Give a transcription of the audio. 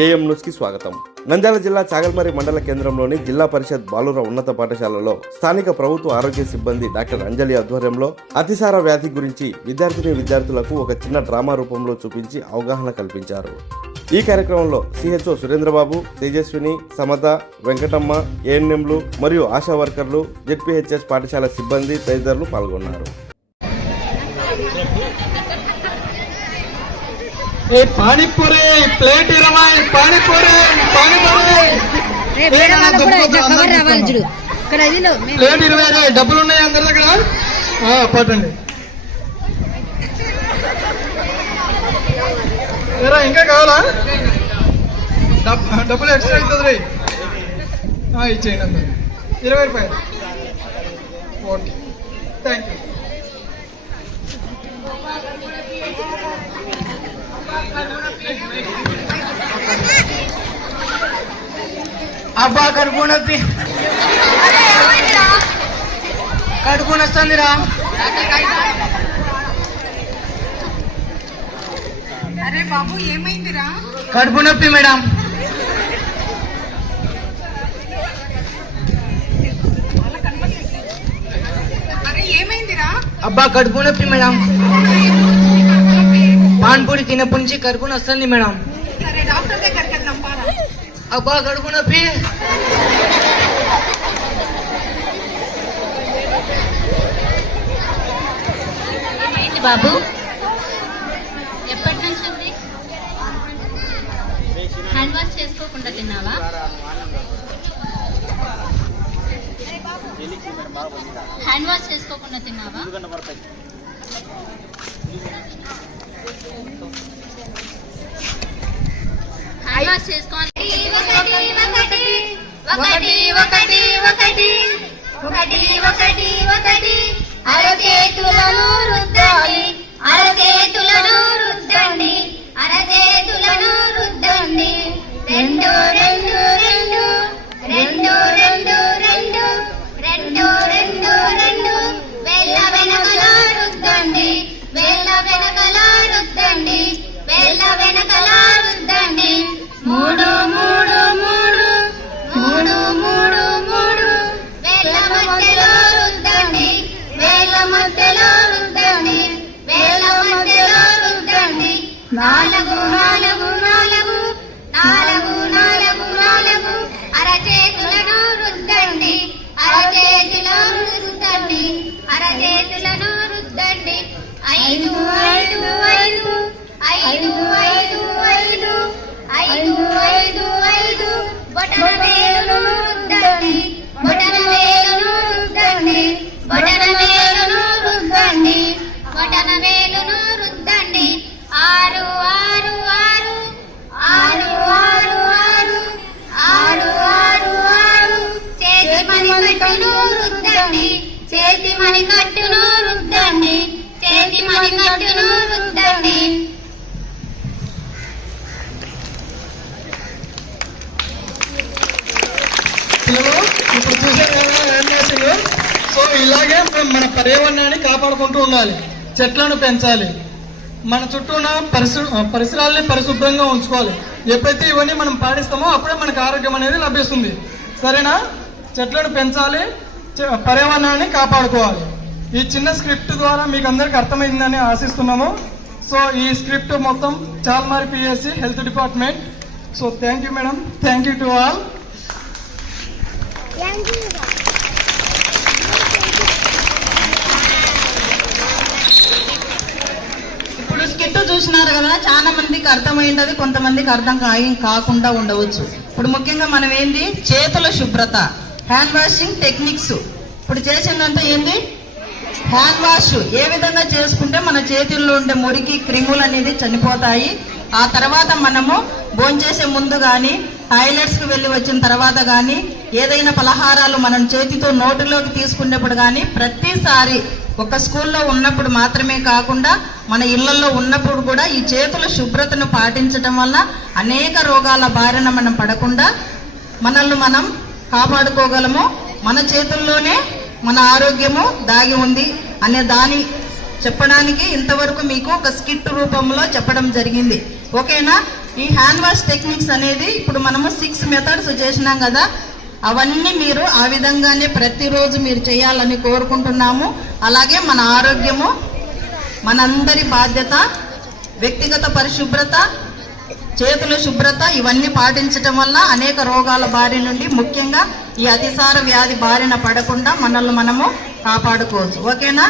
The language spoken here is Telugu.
ఏఎం న్యూస్ కి స్వాగతం. నంద్యాల జిల్లా చాగల్మరి మండల కేంద్రంలోని జిల్లా పరిషత్ బాలుర ఉన్నత పాఠశాలలో స్థానిక ప్రభుత్వ ఆరోగ్య సిబ్బంది డాక్టర్ అంజలి ఆధ్వర్యంలో అతిసార వ్యాధి గురించి విద్యార్థులకు ఒక చిన్న డ్రామా రూపంలో చూపించి అవగాహన కల్పించారు. ఈ కార్యక్రమంలో సిహెచ్ఓ సురేంద్రబాబు, తేజస్విని, సమత, వెంకటమ్మ, ఏఎన్ఎంలు మరియు ఆశా వర్కర్లు, జెడ్పీహెచ్ఎస్ పాఠశాల సిబ్బంది తదితరులు పాల్గొన్నారు. పానీపూరి ప్లేట్ 20, పానీపూరి ప్లేట్ 20 డబ్బులు ఉన్నాయి అందరి దగ్గర, పట్టండి. ఇంకా కావాలా? డబ్బులు ఎక్స్ట్రా అవుతుంది, ఇచ్చేయండి అందరు. 20 రూపాయలు. Okay, thank you. అబ్బా కడుపు నొప్పి, కడుపు నొస్తుందిరా. అరే బాబు ఏమైందిరా? కడుపు నొప్పి మేడం. అరే ఏమైందిరా? అబ్బా కడుపు నొప్పి మేడం. పాన్పూరి తినప్పటి నుంచి కడుపు నొస్తుంది మేడం. సరే డాక్టర్ దగ్గరికి వెళ్దాం పారా. అబ్బా కడుపు నొప్పి. ఏమైంది బాబు? ఎప్పటి నుంచి ఉంది? హ్యాండ్ వాష్ చేసుకోకుండా తిన్నావా? హ్యాండ్ వాష్ చేసుకోకుండా తిన్నావా? హ్యాండ్ వాష్ చేసుకోవాలి. అరచేతులను రుద్దాలి, అరచేతులను రుద్దండి, అరచేతులను రుద్దండి. 2 2 2 2 2 2 2 2 2 వేళ్ళ వెనకల రుద్దండి, వేళ్ళ వెనకల రుద్దండి, వేళ్ళ వెనకల రుద్దండి. 3 3 3 3 3 3 వేళ్ళ మధ్యలో రుద్దండి, వేళ్ళ మధ్యలో రుద్దండి, వేళ్ళ మధ్యలో రుద్దండి. 4 4 4 4 4 4 అరచేతులను రుద్దండి, అరచేతులను రుద్దండి, అరచేతులను రుద్దండి. 5 5 5 5 5 5 5 5 5 బొటన వేలును రుద్దండి, బొటన వేలును రుద్దండి, బొటన వేలును రుద్దండి, బొటన వేలును రుద్దండి. 6 6 6 6 6 6 6 6 చేతి మణికట్టును రుద్దండి, చేతి మణికట్టును రుద్దండి, చేతి మణికట్టును రుద్దండి. ఇప్పుడు చూసారు ఏం చేసిందో. సో ఇలాగే మన పర్యావరణాన్ని కాపాడుకుంటూ ఉండాలి, చెట్లను పెంచాలి, మన చుట్టూ ఉన్న పరిసరాలని పరిశుభ్రంగా ఉంచుకోవాలి. ఎప్పుడైతే ఇవన్నీ మనం పాటిస్తామో అప్పుడే మనకు ఆరోగ్యం అనేది లభిస్తుంది. సరేనా? చెట్లను పెంచాలి, పర్యావరణాన్ని కాపాడుకోవాలి. ఈ చిన్న స్క్రిప్ట్ ద్వారా మీకు అందరికి అర్థమైందని ఆశిస్తున్నాము. సో ఈ స్క్రిప్ట్ మొత్తం Chagalamarri PSC health department. So thank you madam, thank you to all. ఇప్పుడు స్కిట్ చూసినారు కదా, చాలా మందికి అర్థమైంటది, కొంతమందికి అర్థం కాకుండా ఉండవచ్చు. ఇప్పుడు ముఖ్యంగా మనం ఏంటి, చేతుల శుభ్రత, హ్యాండ్ వాషింగ్ టెక్నిక్స్. ఇప్పుడు చేసిందంతా ఏంటి, హ్యాండ్ వాష్ ఏ విధంగా చేసుకుంటే మన చేతుల్లో ఉండే మురికి క్రిములు అనేది చనిపోతాయి. ఆ తర్వాత మనము భోంచేసే ముందు కానీ, టాయిలెట్స్ కి వెళ్ళి వచ్చిన తర్వాత కానీ, ఏదైనా పలహారాలు మనం చేతితో నోటిలోకి తీసుకునేప్పుడు కానీ, ప్రతిసారి ఒక స్కూల్లో ఉన్నప్పుడు మాత్రమే కాకుండా మన ఇళ్లలో ఉన్నప్పుడు కూడా ఈ చేతుల శుభ్రతను పాటించడం వల్ల అనేక రోగాల బారిన మనం పడకుండా మనల్ని మనం కాపాడుకోగలము. మన చేతుల్లోనే మన ఆరోగ్యము దాగి ఉంది అనే దాని చెప్పడానికి ఇంతవరకు మీకు ఒక స్కిట్ రూపంలో చెప్పడం జరిగింది. ఓకేనా? ఈ హ్యాండ్ వాష్ టెక్నిక్స్ అనేది ఇప్పుడు మనము 6 మెథడ్స్ చేసినాం కదా, అవన్నీ మీరు ఆ విధంగానే ప్రతిరోజు మీరు చేయాలని కోరుకుంటున్నాము. అలాగే మన ఆరోగ్యము మనందరి బాధ్యత. వ్యక్తిగత పరిశుభ్రత, చేతుల శుభ్రత ఇవన్నీ పాటించటం వల్ల అనేక రోగాల బారి నుండి, ముఖ్యంగా ఈ అతిసార వ్యాధి బారిన పడకుండా మనల్ని మనము కాపాడుకోవచ్చు. ఓకేనా?